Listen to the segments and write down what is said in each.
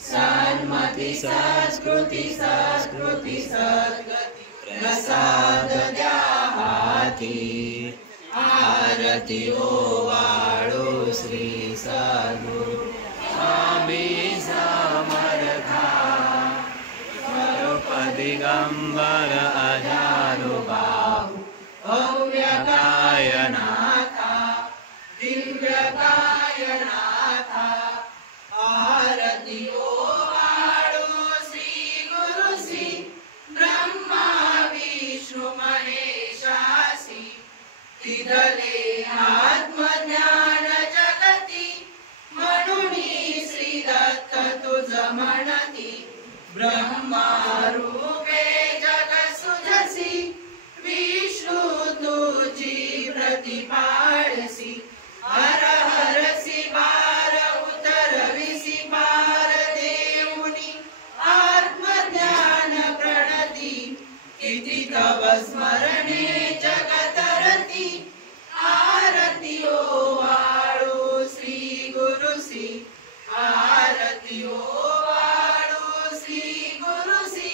सन्मति संस्कृति सद्गति प्रसाद द्या हाती। आरती ओवाळो श्री सद्गुरु स्वामी समर्था। दिगंबर अजानुबाहु भव्यकायनाथा दिव्यकायनाथा। आरती ओवाळो श्री गुरु श्री ब्रह्मा विष्णु महेशासी। तिथले आत्मज्ञान जगती म्हणुनी श्री दत्त तुझ म्हणती। ब्रह्मा रूपे जग सुजसी विष्णु तुझी प्रतिपाळसी। हर हरसी बार उतरविसी पार देऊनी आत्मज्ञान प्रणती। किती तव स्मरणे जगतरती। आरती ओवाळो श्री गुरु श्री आरती ओवाळो श्री गुरु श्री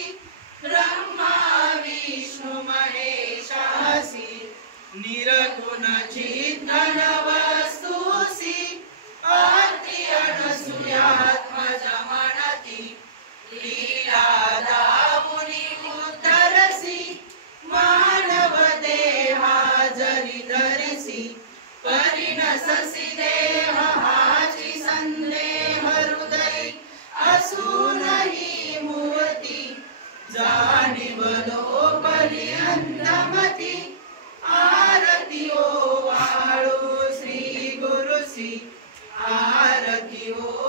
ब्रह्मा विष्णु महेशासी। निरगुण चिंतन वस्तुसी आरती अनसूयात्मज म्हणती। लीला दामुनी उद्धरसी मानव देहा जरी धरिसी। परिणससी देह हाची संदेह हृदयी असूनही मूर्ती। जाणीव लोपली अंधमती। आरती ओवाळो श्री गुरु श्री आरती ओ